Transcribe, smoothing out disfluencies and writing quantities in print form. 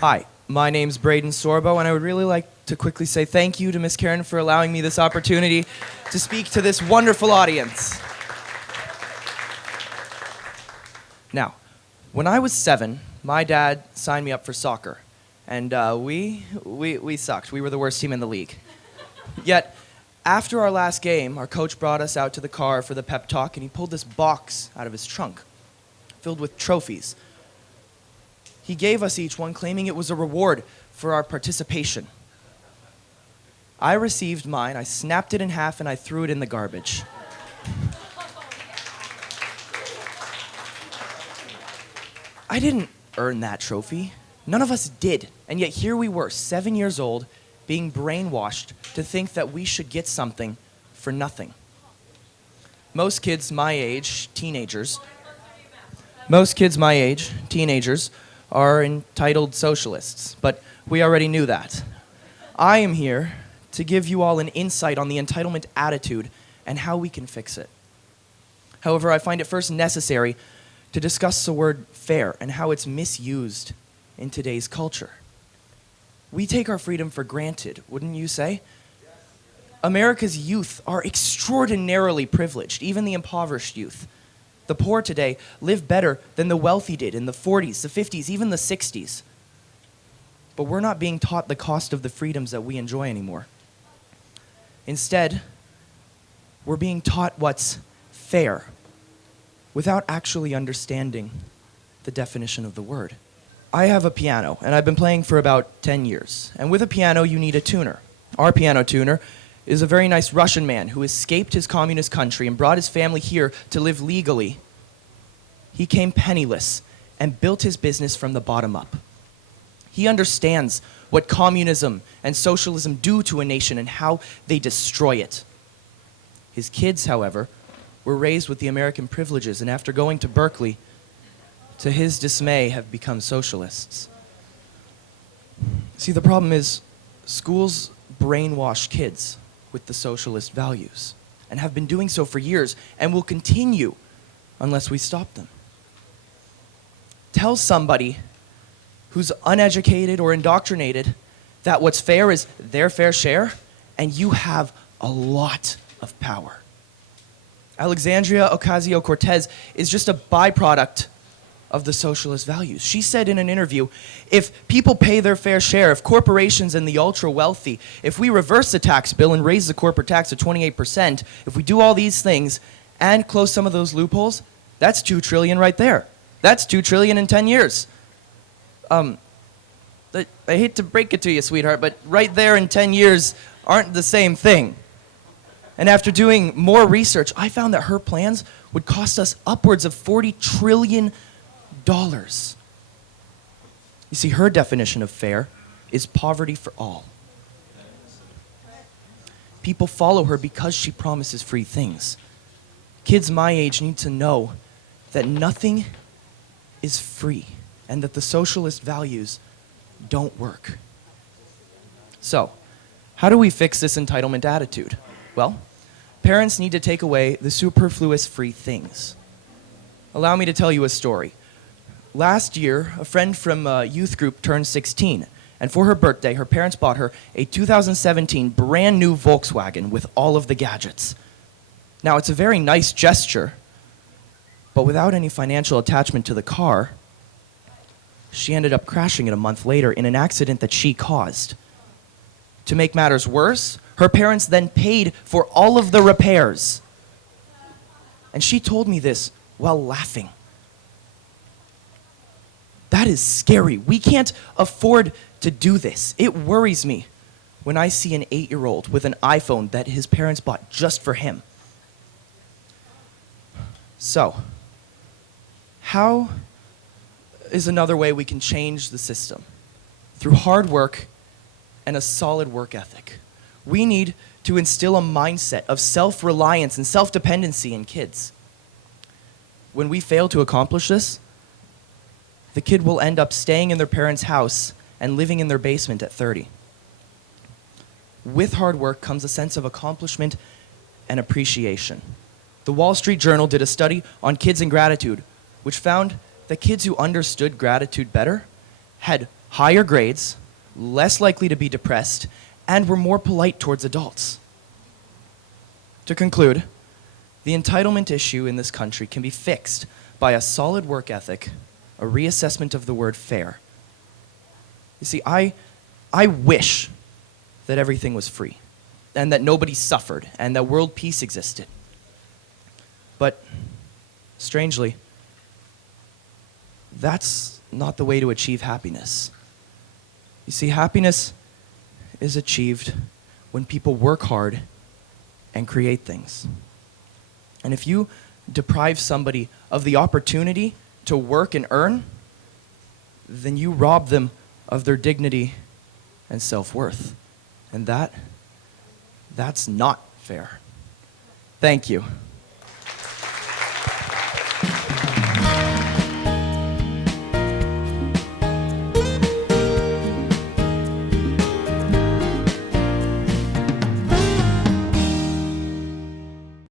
Hi, my name's Braeden Sorbo, and I would really like to quickly say thank you to Miss Karen for allowing me this opportunity to speak to this wonderful audience. Now, when I was 7, my dad signed me up for soccer, and we sucked. We were the worst team in the league. Yet, after our last game, our coach brought us out to the car for the pep talk, and he pulled this box out of his trunk, filled with trophies. He gave us each one, claiming it was a reward for our participation. I received mine, I snapped it in half, and I threw it in the garbage. I didn't earn that trophy. None of us did. And yet here we were, 7 years old, being brainwashed to think that we should get something for nothing. Most kids my age, teenagers, are entitled socialists, but we already knew that. I am here to give you all an insight on the entitlement attitude and how we can fix it. However, I find it first necessary to discuss the word fair and how it's misused in today's culture. We take our freedom for granted, wouldn't you say? America's youth are extraordinarily privileged, even the impoverished youth. The poor today live better than the wealthy did in the 40s, the 50s, even the 60s. But we're not being taught the cost of the freedoms that we enjoy anymore. Instead, we're being taught what's fair without actually understanding the definition of the word. I have a piano, and I've been playing for about 10 years. And with a piano, you need a tuner. Our piano tuner is a very nice Russian man who escaped his communist country and brought his family here to live legally. He came penniless and built his business from the bottom up. He understands what communism and socialism do to a nation and how they destroy it. His kids, however, were raised with the American privileges, and after going to Berkeley, to his dismay, have become socialists. See, the problem is schools brainwash kids with the socialist values, and have been doing so for years, and will continue unless we stop them. Tell somebody who's uneducated or indoctrinated that what's fair is their fair share, and you have a lot of power. Alexandria Ocasio-Cortez is just a byproduct of the socialist values. She said in an interview, if people pay their fair share, if corporations and the ultra-wealthy, if we reverse the tax bill and raise the corporate tax to 28%, if we do all these things and close some of those loopholes, that's $2 trillion right there. That's $2 trillion in 10 years. I hate to break it to you, sweetheart, but right there in 10 years aren't the same thing. And after doing more research, I found that her plans would cost us upwards of $40 trillion. You see, her definition of fair is poverty for all. People follow her because she promises free things. Kids my age need to know that nothing is free and that the socialist values don't work. So, how do we fix this entitlement attitude? Well, parents need to take away the superfluous free things. Allow me to tell you a story. Last year, a friend from a youth group turned 16, and for her birthday, her parents bought her a 2017 brand new Volkswagen with all of the gadgets. Now, it's a very nice gesture, but without any financial attachment to the car, she ended up crashing it a month later in an accident that she caused. To make matters worse, her parents then paid for all of the repairs. And she told me this while laughing. That is scary. We can't afford to do this. It worries me when I see an 8-year-old with an iPhone that his parents bought just for him. So, how is another way we can change the system? Through hard work and a solid work ethic. We need to instill a mindset of self-reliance and self-dependency in kids. When we fail to accomplish this, the kid will end up staying in their parents' house and living in their basement at 30. With hard work comes a sense of accomplishment and appreciation. The Wall Street Journal did a study on kids and gratitude, which found that kids who understood gratitude better had higher grades, less likely to be depressed, and were more polite towards adults. To conclude, the entitlement issue in this country can be fixed by a solid work ethic, a reassessment of the word fair. You see, I wish that everything was free, and that nobody suffered, and that world peace existed. But, strangely, that's not the way to achieve happiness. You see, happiness is achieved when people work hard and create things. And if you deprive somebody of the opportunity to work and earn, then you rob them of their dignity and self-worth. And that's not fair. Thank you.